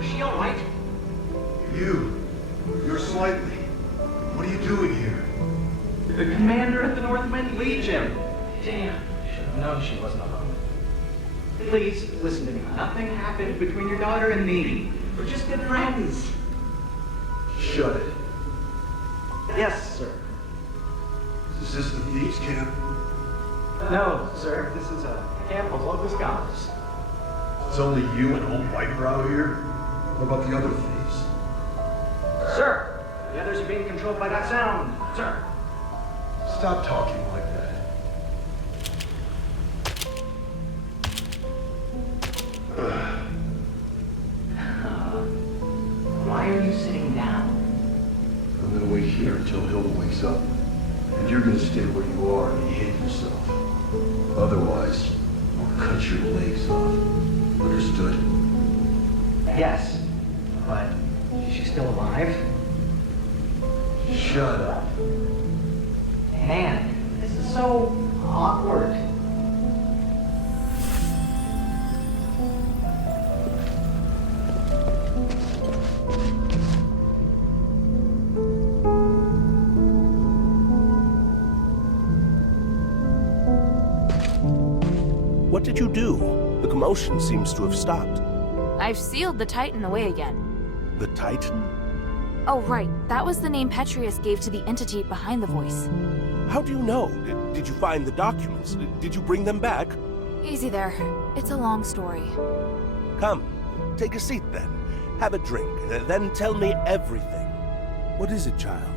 Is she alright? You're slightly. What are you doing here? The commander of the Northwind Legion. Damn, should have known she wasn't alone. Please, listen to me. Nothing happened between your daughter and me. We're just good friends. Shut it. Yes, sir. Is this the thieves' camp? No, sir. This is a camp of local scholars. It's only you and old Whitebrow here? What about the other thieves? Sir, the others are being controlled by that sound. Sir. Stop talking like that. Why are you sitting down? I'm gonna wait here until Hilda wakes up. And you're gonna stay where you are and behave yourself. Otherwise, I'll cut your legs off. Understood? Yes, but is she still alive? Shut up. Man, this is so awkward. What did you do? The commotion seems to have stopped. I've sealed the Titan away again. The Titan? Oh, right. That was the name Petrius gave to the entity behind the voice. How do you know? Did you find the documents? Did you bring them back? Easy there. It's a long story. Come, take a seat then. Have a drink, then tell me everything. What is it, child?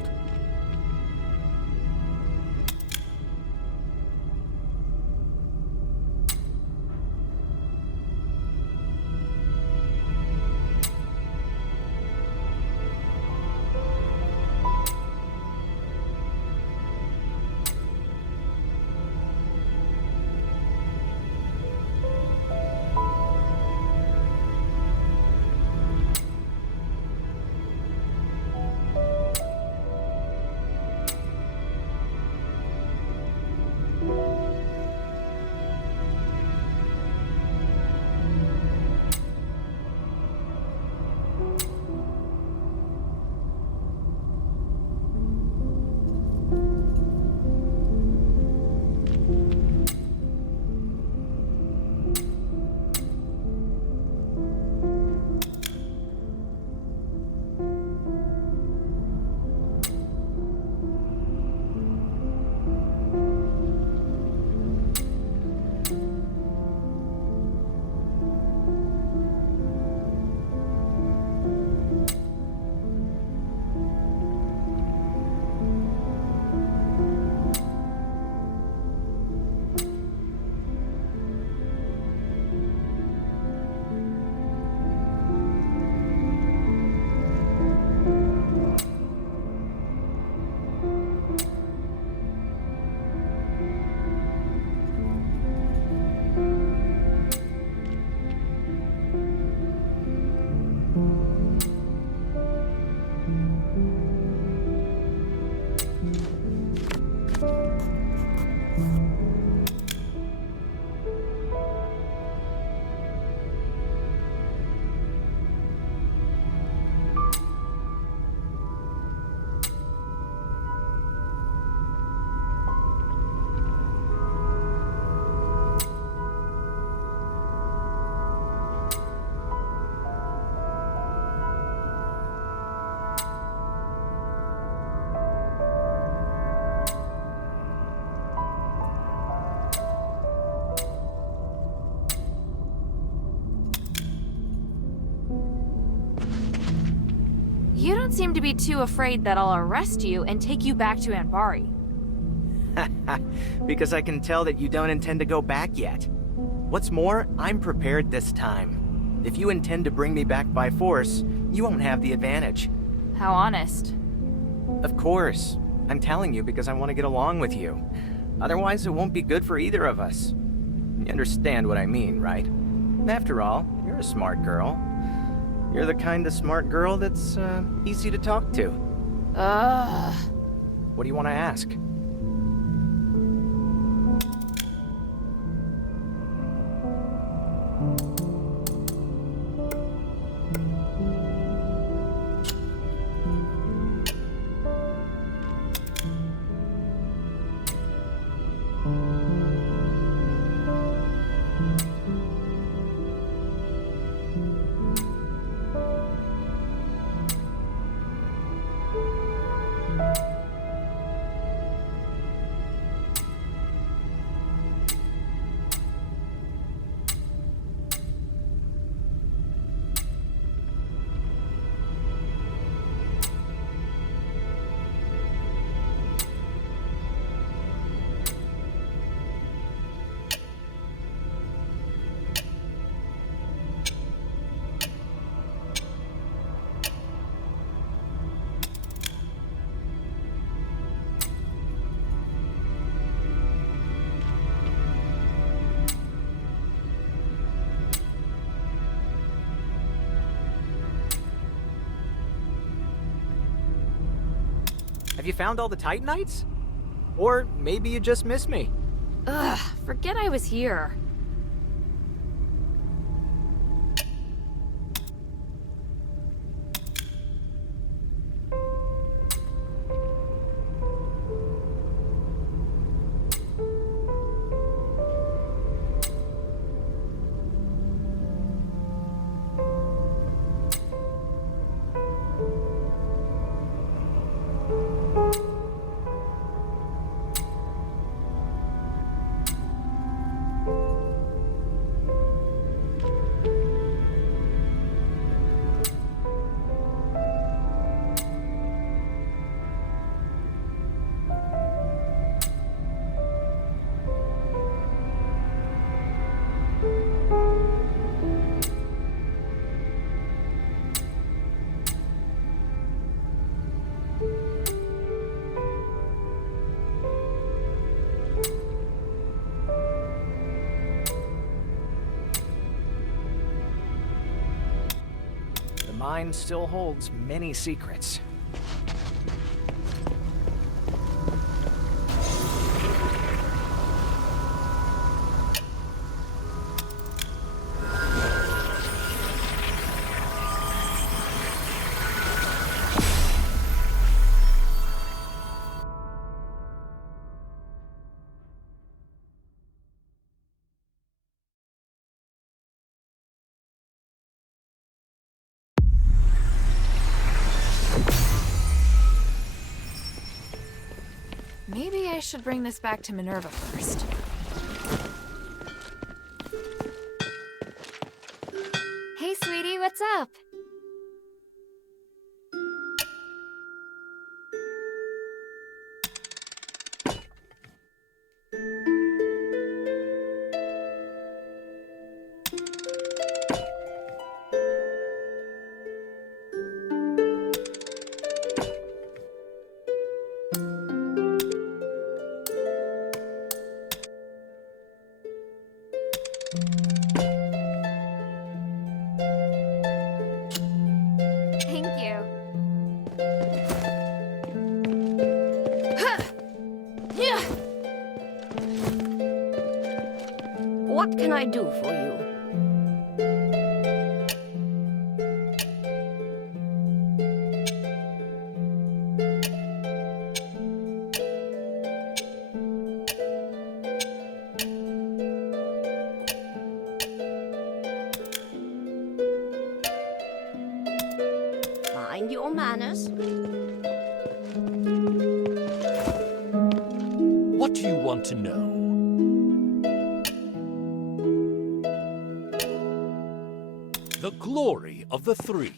You don't seem to be too afraid that I'll arrest you and take you back to Anbari. Because I can tell that you don't intend to go back yet. What's more, I'm prepared this time. If you intend to bring me back by force, you won't have the advantage. How honest. Of course. I'm telling you because I want to get along with you. Otherwise, it won't be good for either of us. You understand what I mean, right? After all, you're a smart girl. You're the kind of smart girl that's, easy to talk to. What do you want to ask? Have you found all the Titanites? Or maybe you just miss me. Ugh, forget I was here. The mine still holds many secrets. Maybe I should bring this back to Minerva first. Hey, sweetie, what's up? Thank you. Yeah. What can I do for you? Mind your manners. What do you want to know? The glory of the three.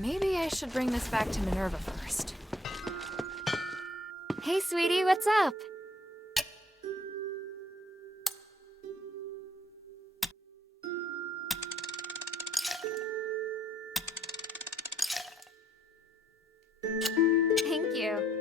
Maybe I should bring this back to Minerva first. Hey, sweetie, what's up? Thank you.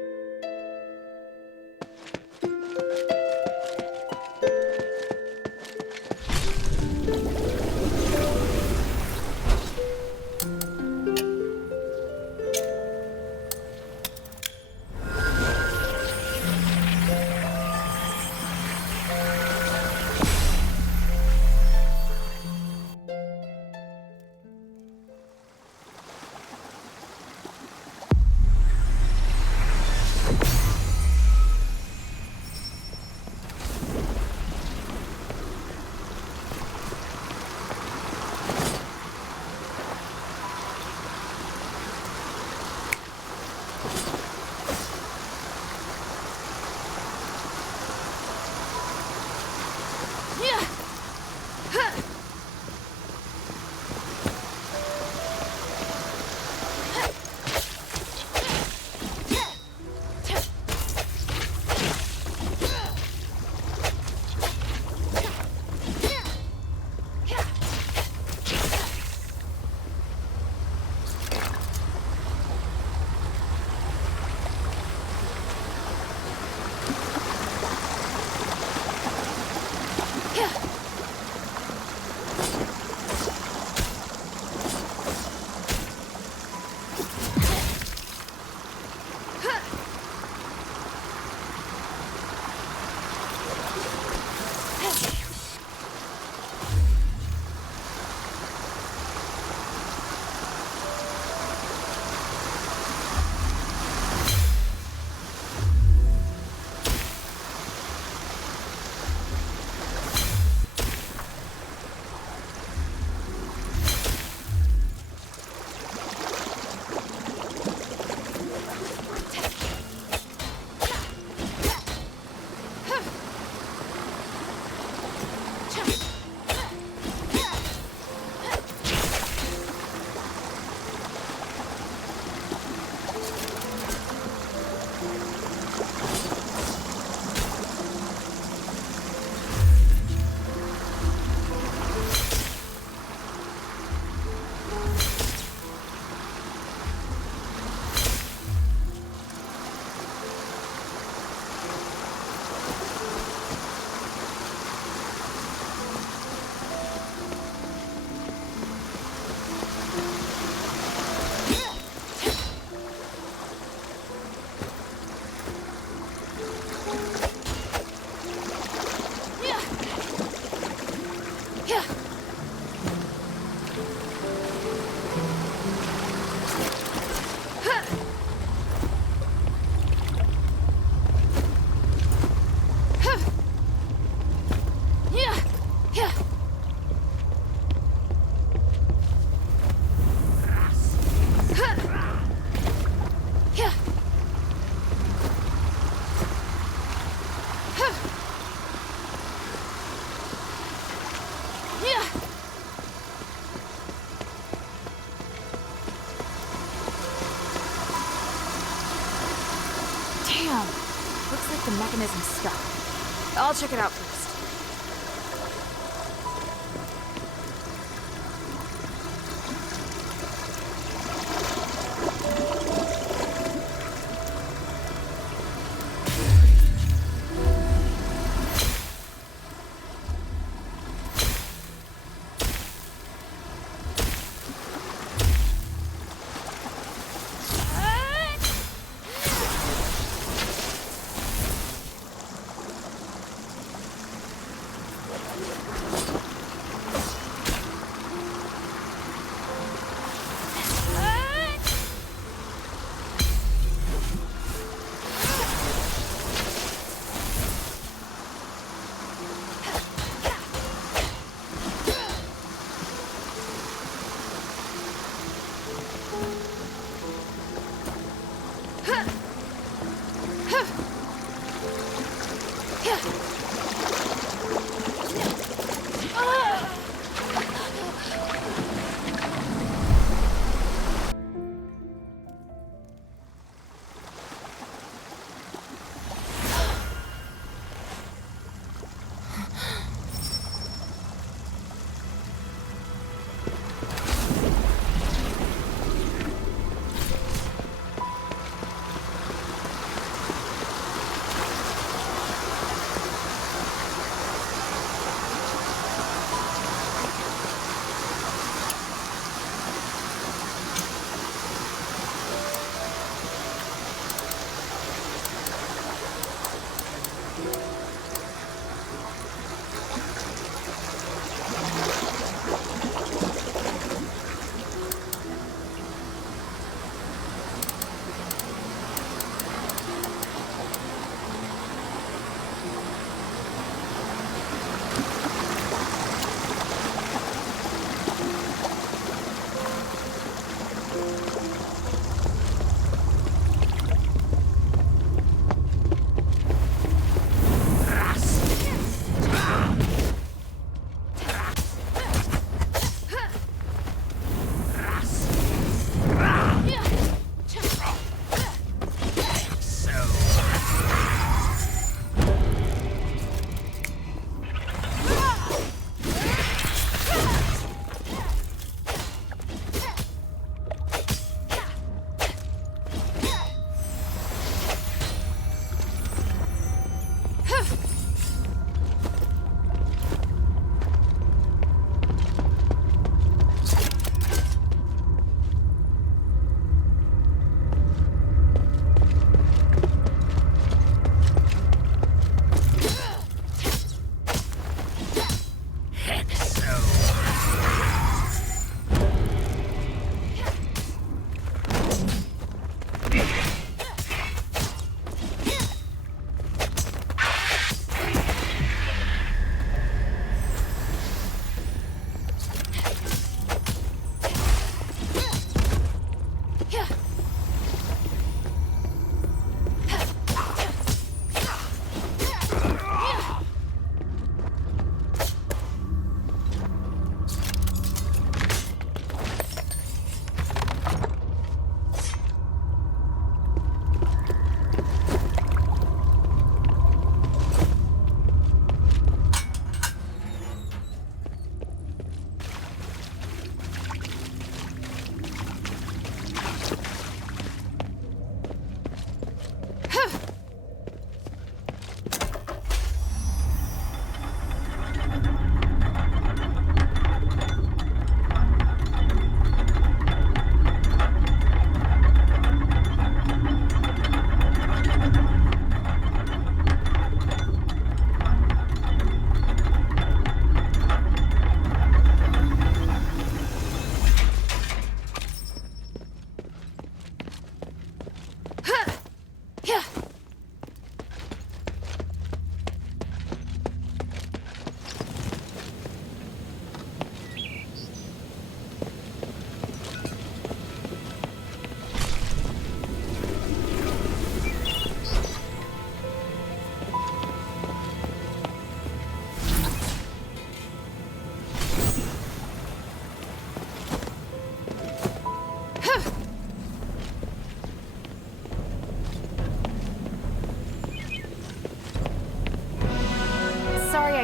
Looks like the mechanism's stuck. I'll check it out first.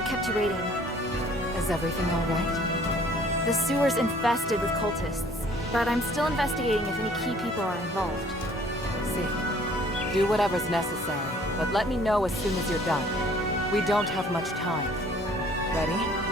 kept you waiting. Is everything all right? The sewer's infested with cultists, but I'm still investigating if any key people are involved. See. Do whatever's necessary, but let me know as soon as you're done. We don't have much time. Ready?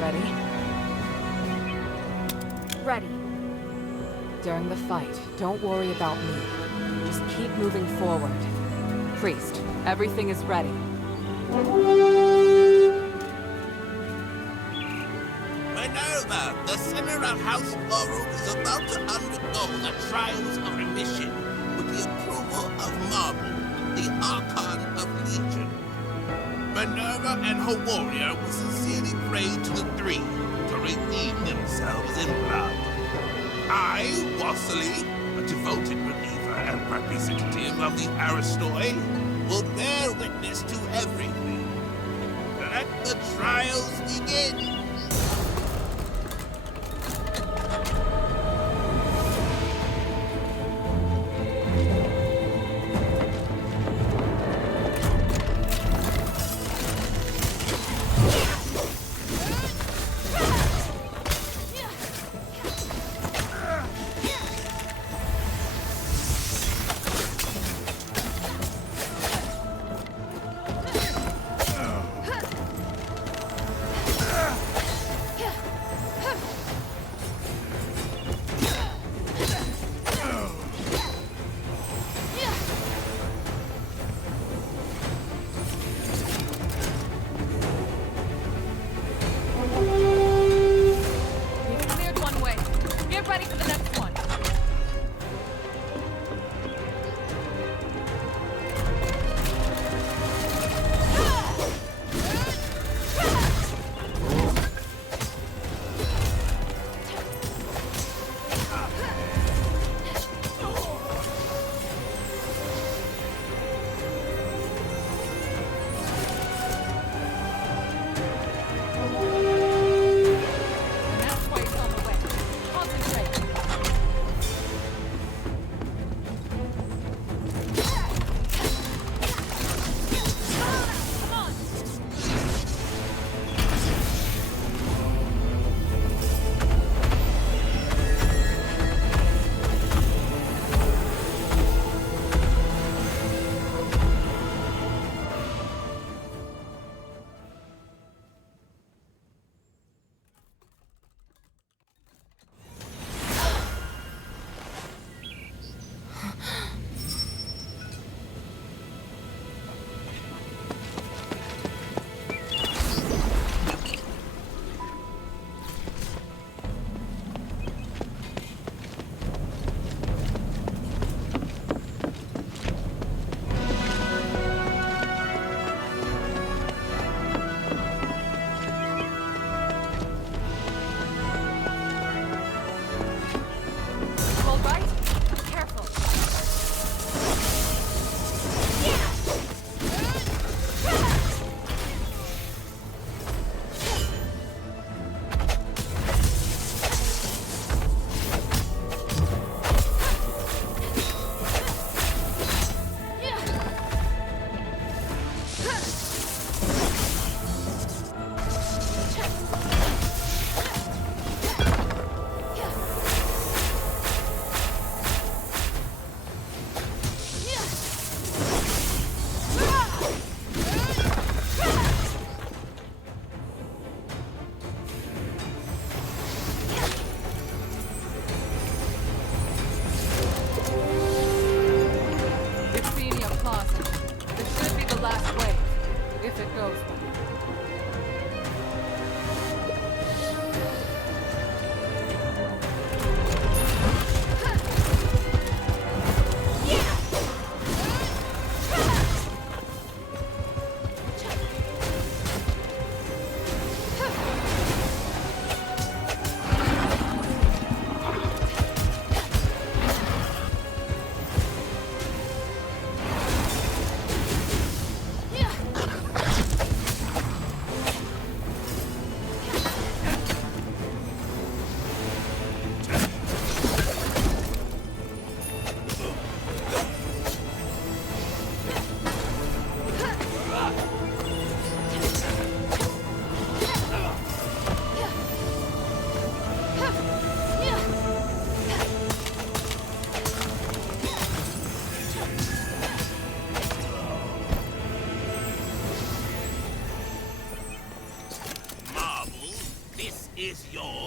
Ready? Ready. During the fight, don't worry about me. Just keep moving forward. Priest, everything is ready. Minerva, the sinner of House Laurel, is about to undergo the trials of remission with the approval of Marble, the Archon of Legion. Minerva and her warrior will sincerely pray to the three to redeem themselves in blood. I, Wassily, a devoted believer and representative of the Aristoi, will bear witness to everything. Let the trials begin.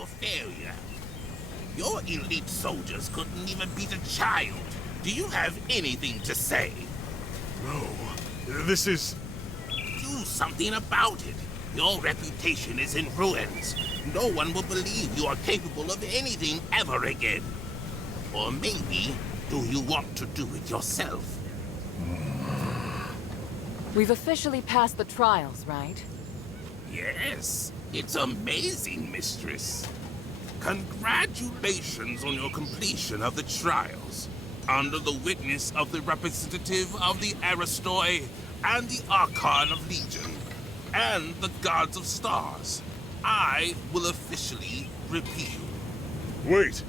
your failure. Your elite soldiers couldn't even beat a child. Do you have anything to say? No. This is... Do something about it. Your reputation is in ruins. No one will believe you are capable of anything ever again. Or maybe, do you want to do it yourself? We've officially passed the trials, right? Yes. It's amazing, mistress. Congratulations on your completion of the trials. Under the witness of the representative of the Aristoi and the Archon of Legion, and the Gods of Stars, I will officially reveal. Wait!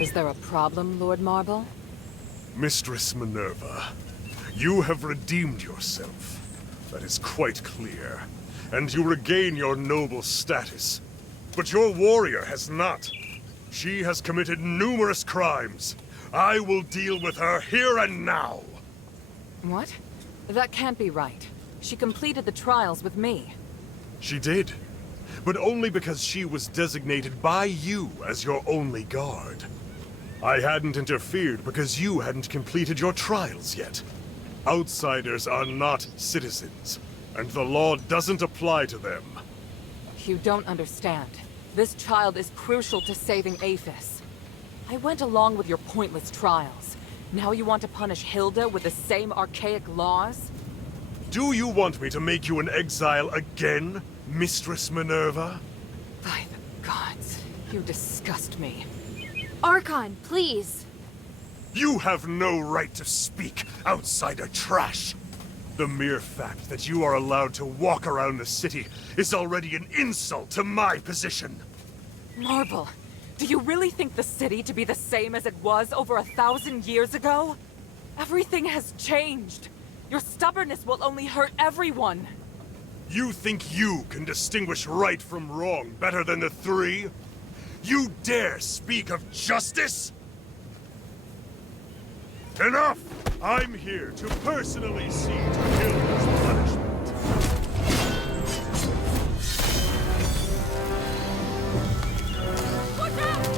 Is there a problem, Lord Marble? Mistress Minerva, you have redeemed yourself. That is quite clear. And you regain your noble status. But your warrior has not. She has committed numerous crimes. I will deal with her here and now. What? That can't be right. She completed the trials with me. She did. But only because she was designated by you as your only guard. I hadn't interfered because you hadn't completed your trials yet. Outsiders are not citizens, and the law doesn't apply to them. You don't understand. This child is crucial to saving Aphis. I went along with your pointless trials. Now you want to punish Hilda with the same archaic laws? Do you want me to make you an exile again, Mistress Minerva? By the gods, you disgust me. Archon, please. You have no right to speak, outsider trash! The mere fact that you are allowed to walk around the city is already an insult to my position! Marble, do you really think the city to be the same as it was over 1,000 years ago? Everything has changed. Your stubbornness will only hurt everyone. You think you can distinguish right from wrong better than the three? You dare speak of justice? Enough! I'm here to personally see to Hilda's punishment. Watch out!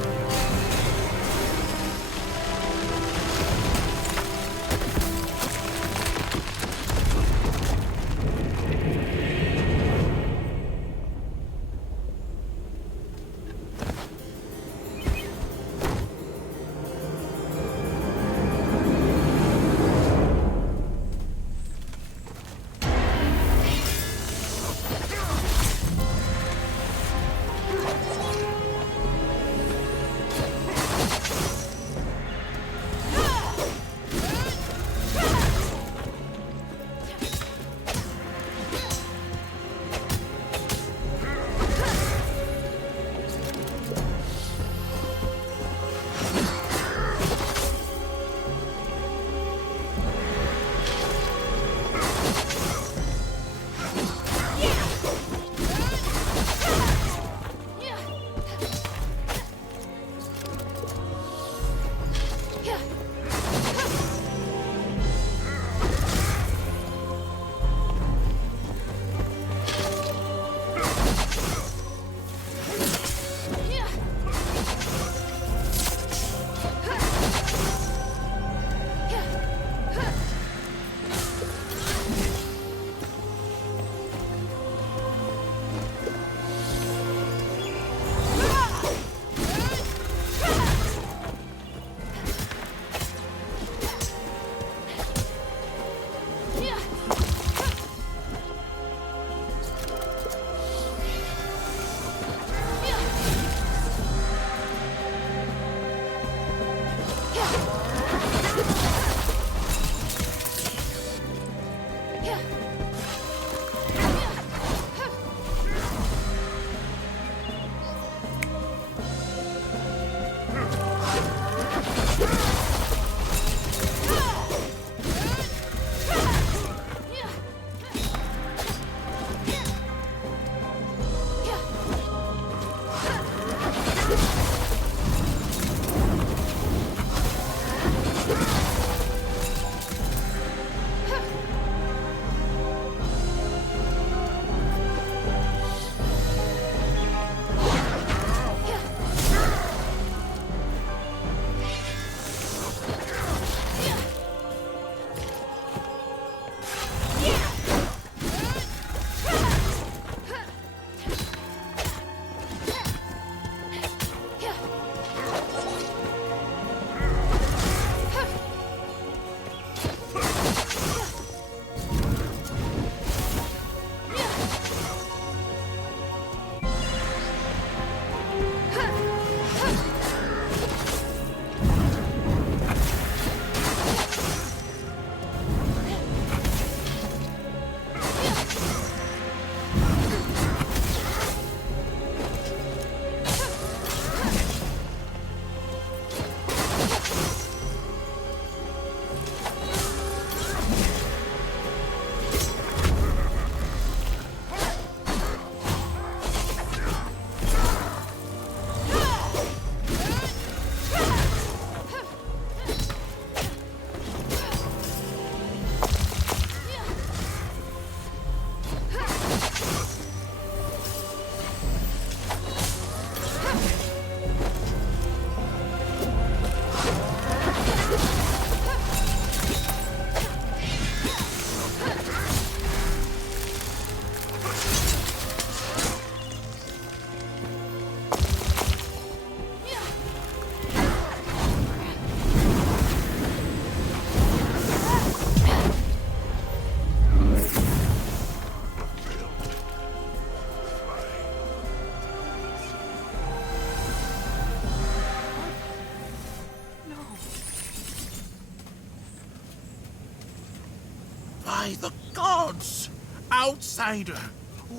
By the gods! Outsider,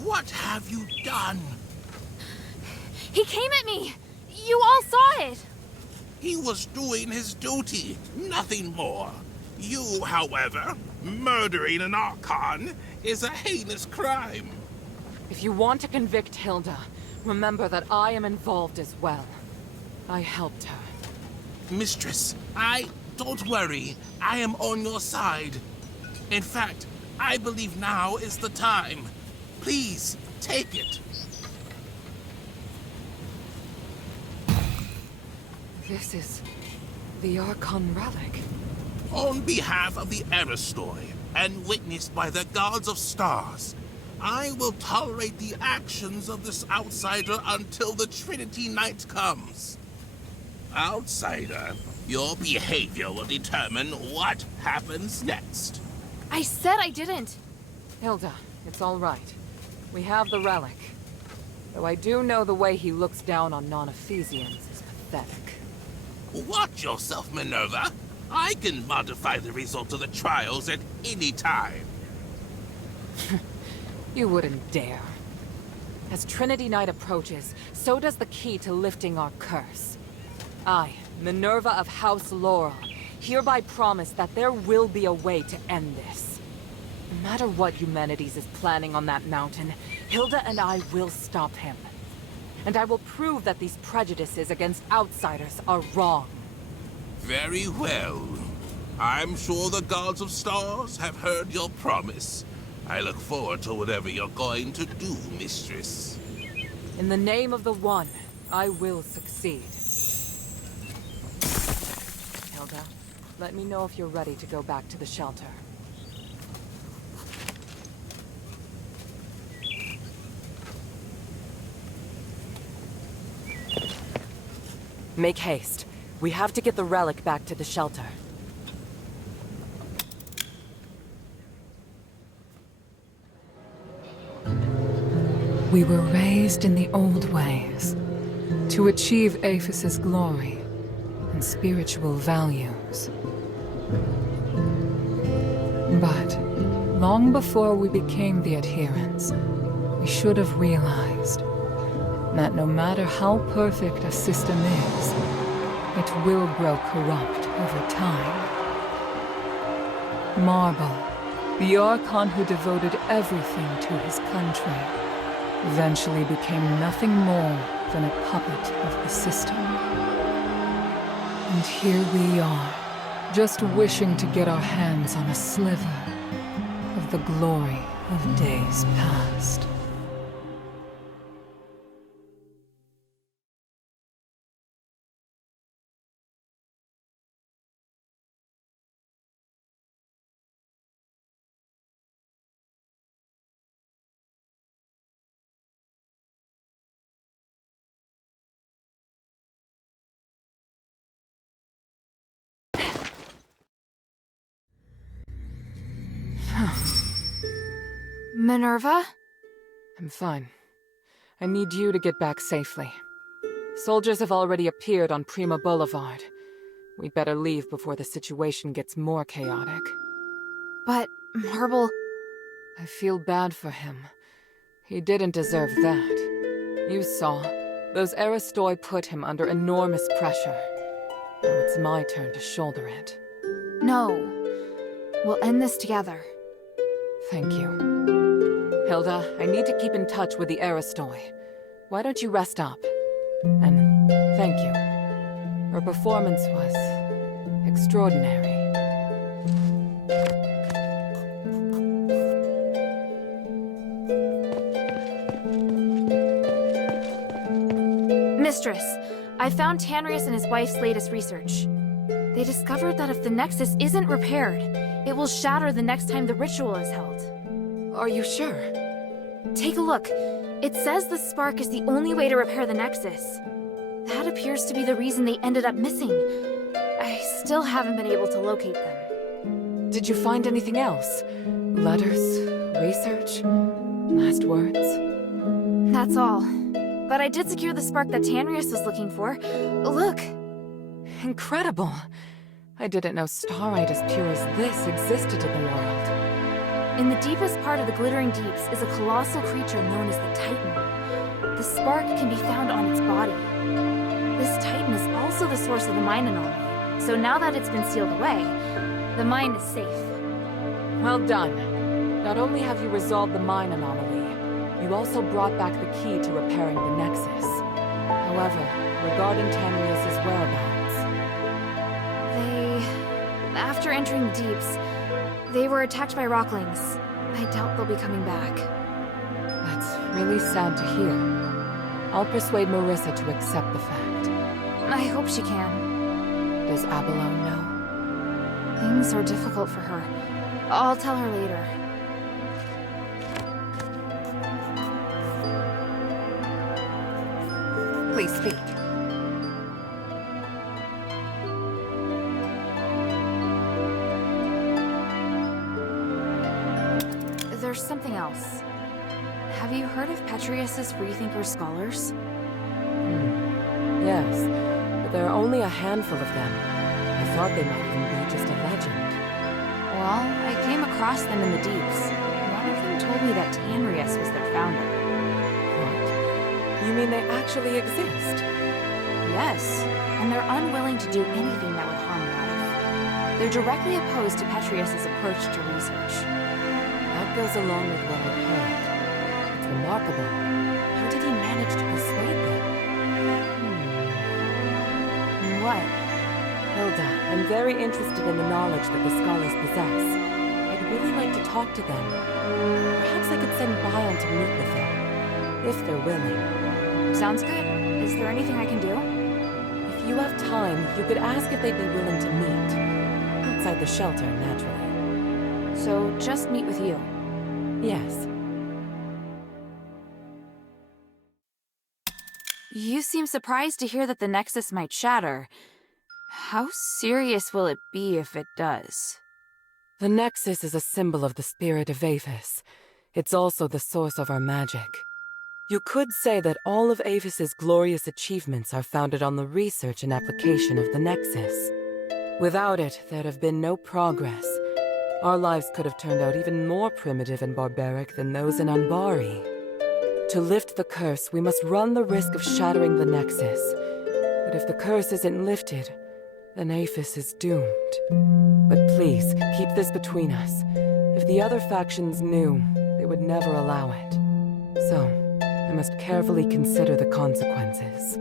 what have you done? He came at me! You all saw it! He was doing his duty, nothing more. You, however, murdering an Archon is a heinous crime. If you want to convict Hilda, remember that I am involved as well. I helped her. Mistress, don't worry. I am on your side. In fact, I believe now is the time. Please, take it. This is the Archon Relic. On behalf of the Aristoi, and witnessed by the gods of stars, I will tolerate the actions of this outsider until the Trinity Night comes. Outsider, your behavior will determine what happens next. I said I didn't. Hilda, it's all right. We have the relic. Though I do know the way he looks down on non-Ephesians is pathetic. Watch yourself, Minerva. I can modify the result of the trials at any time. You wouldn't dare. As Trinity Night approaches, so does the key to lifting our curse. I, Minerva of House Laurel, hereby promise that there will be a way to end this. No matter what Humanities is planning on that mountain, Hilda and I will stop him. And I will prove that these prejudices against outsiders are wrong. Very well. I'm sure the gods of stars have heard your promise. I look forward to whatever you're going to do, mistress. In the name of the One, I will succeed. Hilda, let me know if you're ready to go back to the shelter. Make haste. We have to get the relic back to the shelter. We were raised in the old ways, to achieve Aphis' glory and spiritual values. But long before we became the adherents, we should have realized that no matter how perfect a system is, it will grow corrupt over time. Marble, the Archon who devoted everything to his country, eventually became nothing more than a puppet of the system. And here we are, just wishing to get our hands on a sliver of the glory of days past. Minerva? I'm fine. I need you to get back safely. Soldiers have already appeared on Prima Boulevard. We'd better leave before the situation gets more chaotic. But, Marble... I feel bad for him. He didn't deserve that. You saw. Those Aristoi put him under enormous pressure. Now it's my turn to shoulder it. No. We'll end this together. Thank you. Hilda, I need to keep in touch with the Aristoi. Why don't you rest up? And thank you. Her performance was extraordinary. Mistress, I found Tanrius and his wife's latest research. They discovered that if the Nexus isn't repaired, it will shatter the next time the ritual is held. Are you sure? Take a look. It says the spark is the only way to repair the Nexus. That appears to be the reason they ended up missing. I still haven't been able to locate them. Did you find anything else? Letters? Research? Last words? That's all. But I did secure the spark that Tanrius was looking for. Look! Incredible! I didn't know starite as pure as this existed in the world. In the deepest part of the Glittering Deeps is a colossal creature known as the Titan. The spark can be found on its body. This Titan is also the source of the mine anomaly, so now that it's been sealed away, the mine is safe. Well done. Not only have you resolved the mine anomaly, you also brought back the key to repairing the Nexus. However, regarding Tanrius' whereabouts... After entering the Deeps, they were attacked by Rocklings. I doubt they'll be coming back. That's really sad to hear. I'll persuade Marissa to accept the fact. I hope she can. Does Abalone know? Things are difficult for her. I'll tell her later. Please speak. There's something else. Have you heard of Petrius's Freethinker scholars? Yes, but there are only a handful of them. I thought they might even be just a legend. Well, I came across them in the Deeps. One of them told me that Tanrius was their founder. What? You mean they actually exist? Yes, and they're unwilling to do anything that would harm life. They're directly opposed to Petrius's approach to research. That goes along with what I've heard. It's remarkable. How did he manage to persuade them? What? Hilda, I'm very interested in the knowledge that the scholars possess. I'd really like to talk to them. Perhaps I could send Bion to meet with them, if they're willing. Sounds good. Is there anything I can do? If you have time, you could ask if they'd be willing to meet. Outside the shelter, naturally. So, just meet with you? Yes. You seem surprised to hear that the Nexus might shatter. How serious will it be if it does? The Nexus is a symbol of the spirit of Aphis. It's also the source of our magic. You could say that all of Aphis's glorious achievements are founded on the research and application of the Nexus. Without it, there'd have been no progress. Our lives could have turned out even more primitive and barbaric than those in Anbari. To lift the curse, we must run the risk of shattering the Nexus. But if the curse isn't lifted, then Aphis is doomed. But please, keep this between us. If the other factions knew, they would never allow it. So, I must carefully consider the consequences.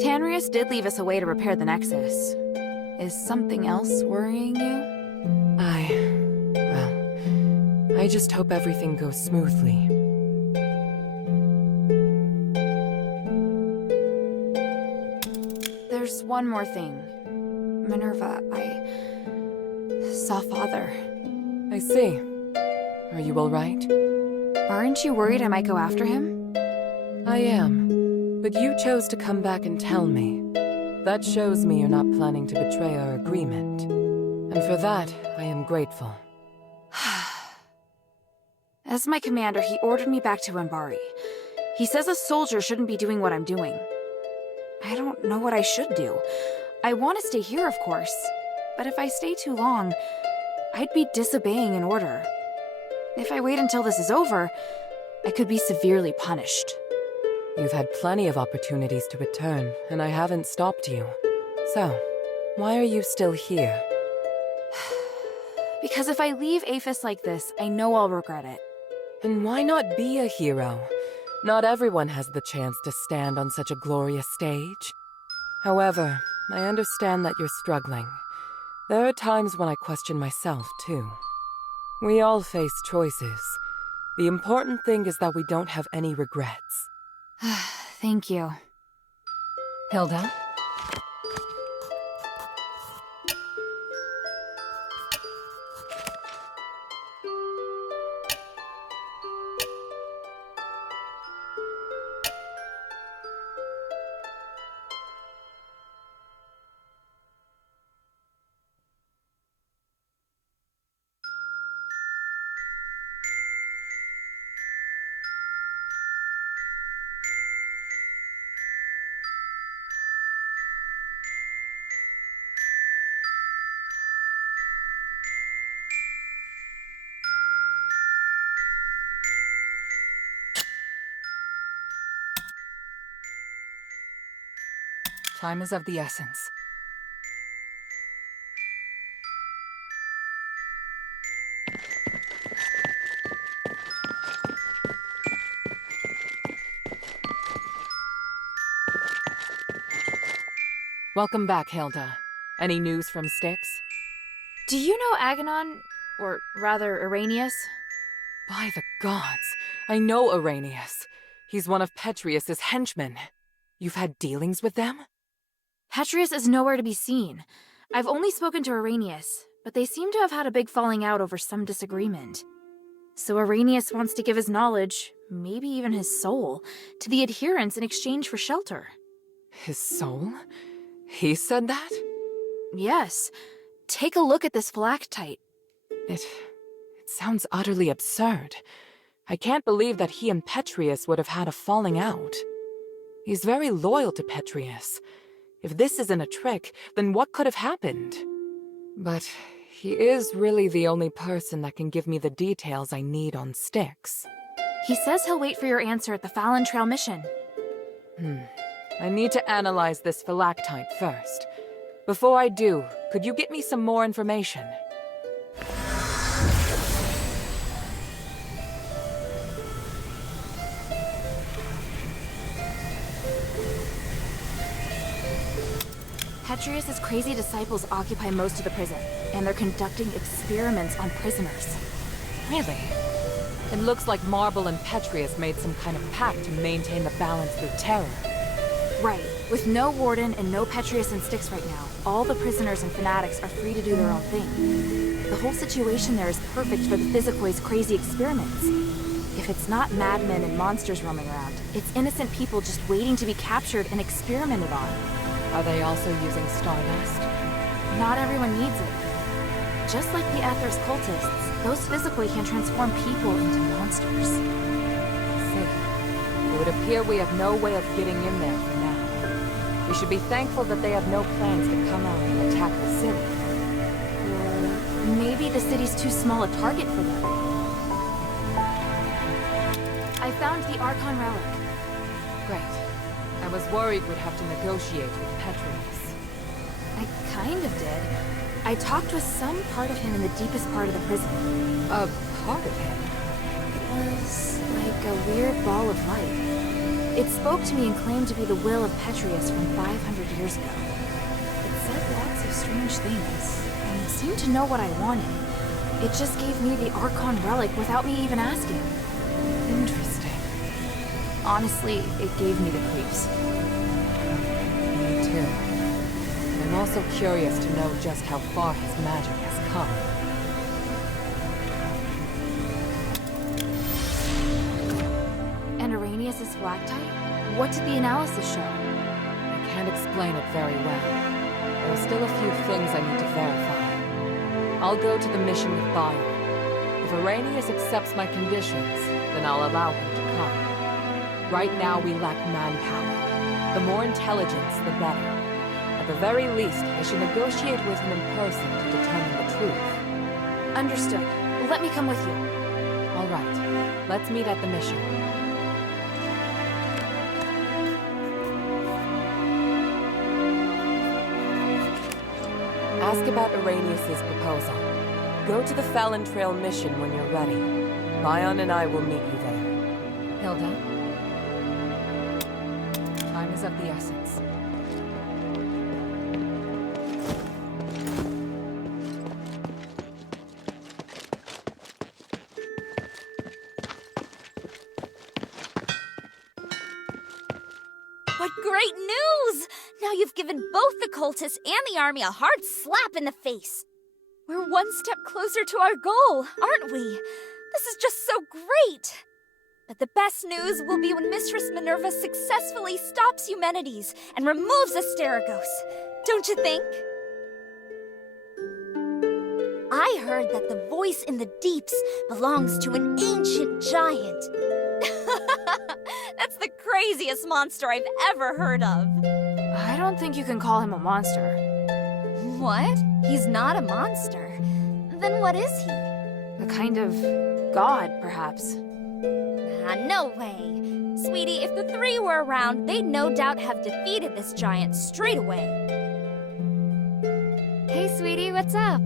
Tanrius did leave us a way to repair the Nexus. Is something else worrying you? I just hope everything goes smoothly. There's one more thing. Minerva, I saw Father. I see. Are you all right? Aren't you worried I might go after him? I am. But you chose to come back and tell me. That shows me you're not planning to betray our agreement. And for that, I am grateful. As my commander, he ordered me back to Anbari. He says a soldier shouldn't be doing what I'm doing. I don't know what I should do. I want to stay here, of course. But if I stay too long, I'd be disobeying an order. If I wait until this is over, I could be severely punished. You've had plenty of opportunities to return, and I haven't stopped you. So, why are you still here? Because if I leave Aphis like this, I know I'll regret it. And why not be a hero? Not everyone has the chance to stand on such a glorious stage. However, I understand that you're struggling. There are times when I question myself, too. We all face choices. The important thing is that we don't have any regrets. Thank you. Hilda? Time is of the essence. Welcome back, Hilda. Any news from Styx? Do you know Aganon, or rather Arrhenius? By the gods, I know Arrhenius. He's one of Petrius's henchmen. You've had dealings with them? Petrius is nowhere to be seen. I've only spoken to Arrhenius, but they seem to have had a big falling out over some disagreement. So Arrhenius wants to give his knowledge, maybe even his soul, to the adherents in exchange for shelter. His soul? He said that? Yes. Take a look at this phylactite. It sounds utterly absurd. I can't believe that he and Petrius would have had a falling out. He's very loyal to Petrius. If this isn't a trick, then what could have happened? But he is really the only person that can give me the details I need on Styx. He says he'll wait for your answer at the Fallon Trail mission. I need to analyze this phylactite first. Before I do, could you get me some more information? Petrius's crazy disciples occupy most of the prison, and they're conducting experiments on prisoners. Really? It looks like Marble and Petrius made some kind of pact to maintain the balance through terror. Right. With no warden and no Petrius and Styx right now, all the prisoners and fanatics are free to do their own thing. The whole situation there is perfect for the Physicoid's crazy experiments. If it's not madmen and monsters roaming around, it's innocent people just waiting to be captured and experimented on. Are they also using stardust? Not everyone needs it. Just like the Aether's cultists, those Physicoid can transform people into monsters. I see. It would appear we have no way of getting in there for now. We should be thankful that they have no plans to come out and attack the city. Or maybe the city's too small a target for them. I found the Archon Relic. Great. I was worried we'd have to negotiate with Petrius. I kind of did. I talked with some part of him in the deepest part of the prison. A part of him? It was like a weird ball of light. It spoke to me and claimed to be the will of Petrius from 500 years ago. It said lots of strange things, and seemed to know what I wanted. It just gave me the Archon Relic without me even asking. Interesting. Honestly, it gave me the creeps. Me too. I'm also curious to know just how far his magic has come. And Arrhenius' phylactite? What did the analysis show? I can't explain it very well. There are still a few things I need to verify. I'll go to the mission with Bayer. If Arrhenius accepts my conditions, then I'll allow him to come. Right now we lack manpower. The more intelligence, the better. At the very least, I should negotiate with him in person to determine the truth. Understood. Let me come with you. All right. Let's meet at the mission. Ask about Arrhenius' proposal. Go to the Fallon Trail mission when you're ready. Bion and I will meet you there. Hilda? Time is of the essence. What great news! Now you've given both the cultists and the army a hard slap in the face. We're one step closer to our goal, aren't we? This is just so great! But the best news will be when Mistress Minerva successfully stops Eumenides and removes Asterigos. Don't you think? I heard that the voice in the deeps belongs to an ancient giant. That's the craziest monster I've ever heard of. I don't think you can call him a monster. What? He's not a monster. Then what is he? A kind of god, perhaps. No way. Sweetie, if the three were around, they'd no doubt have defeated this giant straight away. Hey, sweetie, what's up?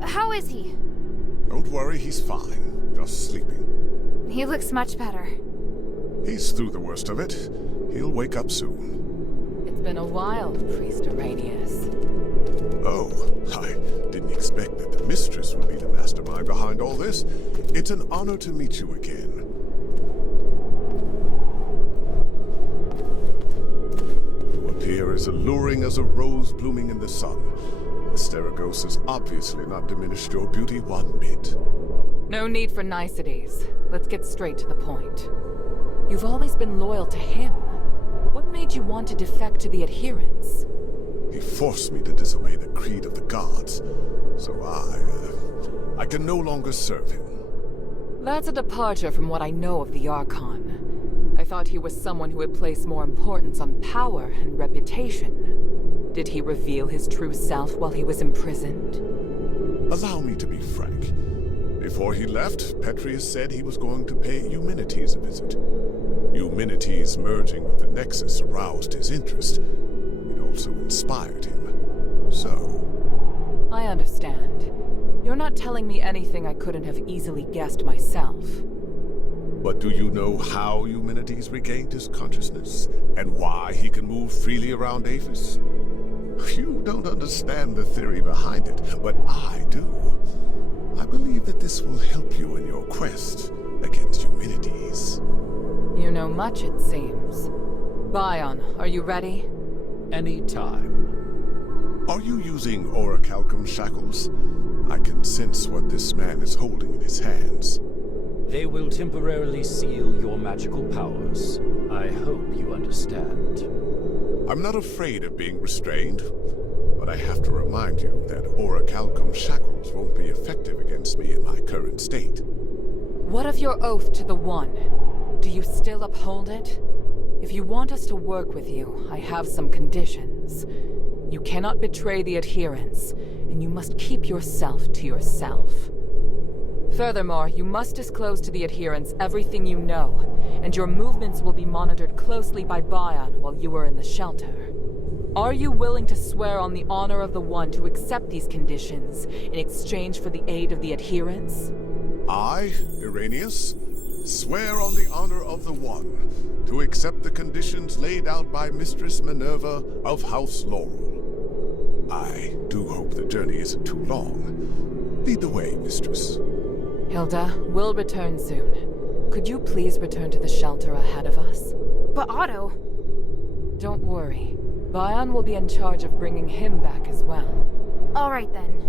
How is he? Don't worry, he's fine. Just sleeping. He looks much better. He's through the worst of it. He'll wake up soon. It's been a while, Priest Arrhenius. Oh, I didn't expect that the mistress would be the mastermind behind all this. It's an honor to meet you again. You appear as alluring as a rose blooming in the sun. Asterigos has obviously not diminished your beauty one bit. No need for niceties. Let's get straight to the point. You've always been loyal to him. What made you want to defect to the adherents? He forced me to disobey the creed of the gods, so I can no longer serve him. That's a departure from what I know of the Archon. I thought he was someone who would place more importance on power and reputation. Did he reveal his true self while he was imprisoned? Allow me to be frank. Before he left, Petrius said he was going to pay Eumenides a visit. Eumenides merging with the Nexus aroused his interest. It also inspired him. So... I understand. You're not telling me anything I couldn't have easily guessed myself. But do you know how Eumenides regained his consciousness? And why he can move freely around Aphis? You don't understand the theory behind it, but I do. I believe that this will help you in your quest against Eumenides. You know much, it seems. Bion, are you ready? Any time. Are you using orichalcum shackles? I can sense what this man is holding in his hands. They will temporarily seal your magical powers. I hope you understand. I'm not afraid of being restrained, but I have to remind you that orichalcum shackles won't be effective against me in my current state. What of your oath to the One? Do you still uphold it? If you want us to work with you, I have some conditions. You cannot betray the adherents, and you must keep yourself to yourself. Furthermore, you must disclose to the adherents everything you know, and your movements will be monitored closely by Bion while you are in the shelter. Are you willing to swear on the honor of the One to accept these conditions in exchange for the aid of the adherents? I, Irenaeus, swear on the honor of the One to accept the conditions laid out by Mistress Minerva of House Laurel. I do hope the journey isn't too long. Lead the way, Mistress. Hilda, we'll return soon. Could you please return to the shelter ahead of us? But Otto... Don't worry. Bion will be in charge of bringing him back as well. All right then.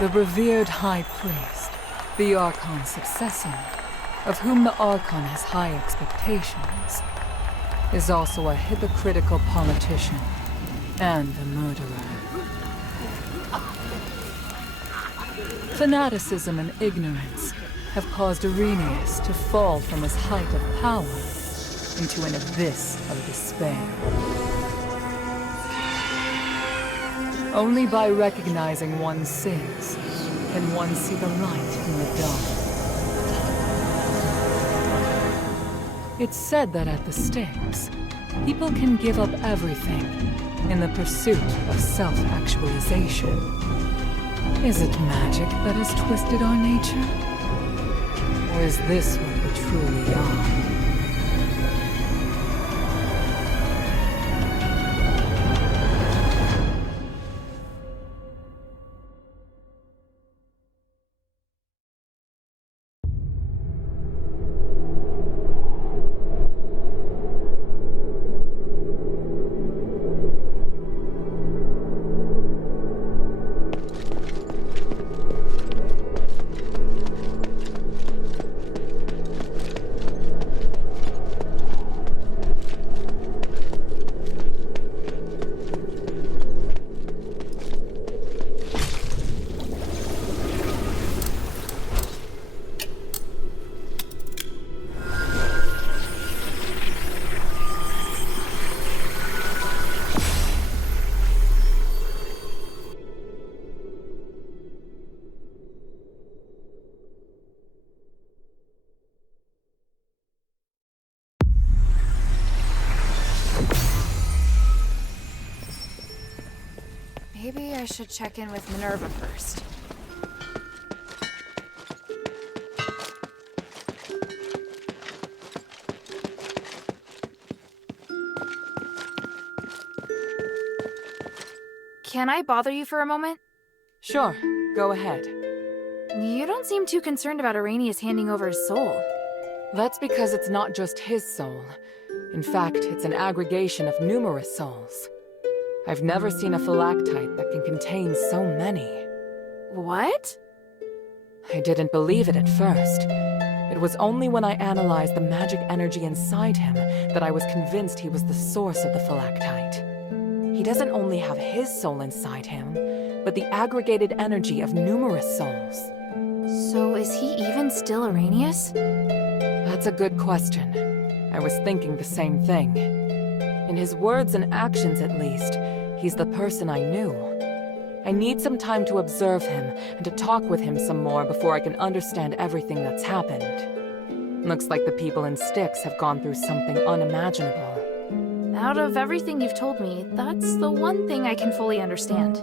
The revered High Priest, the Archon's successor, of whom the Archon has high expectations, is also a hypocritical politician and a murderer. Fanaticism and ignorance have caused Irenaeus to fall from his height of power into an abyss of despair. Only by recognizing one's sins can one see the light in the dark. It's said that at the stakes, people can give up everything in the pursuit of self-actualization. Is it magic that has twisted our nature? Or is this what we truly are? Maybe I should check in with Minerva first. Can I bother you for a moment? Sure, go ahead. You don't seem too concerned about Irenaeus handing over his soul. That's because it's not just his soul. In fact, it's an aggregation of numerous souls. I've never seen a phylactite that can contain so many. What? I didn't believe it at first. It was only when I analyzed the magic energy inside him that I was convinced he was the source of the phylactite. He doesn't only have his soul inside him, but the aggregated energy of numerous souls. So is he even still Irenaeus? That's a good question. I was thinking the same thing. In his words and actions, at least, he's the person I knew. I need some time to observe him and to talk with him some more before I can understand everything that's happened. Looks like the people in Styx have gone through something unimaginable. Out of everything you've told me, that's the one thing I can fully understand.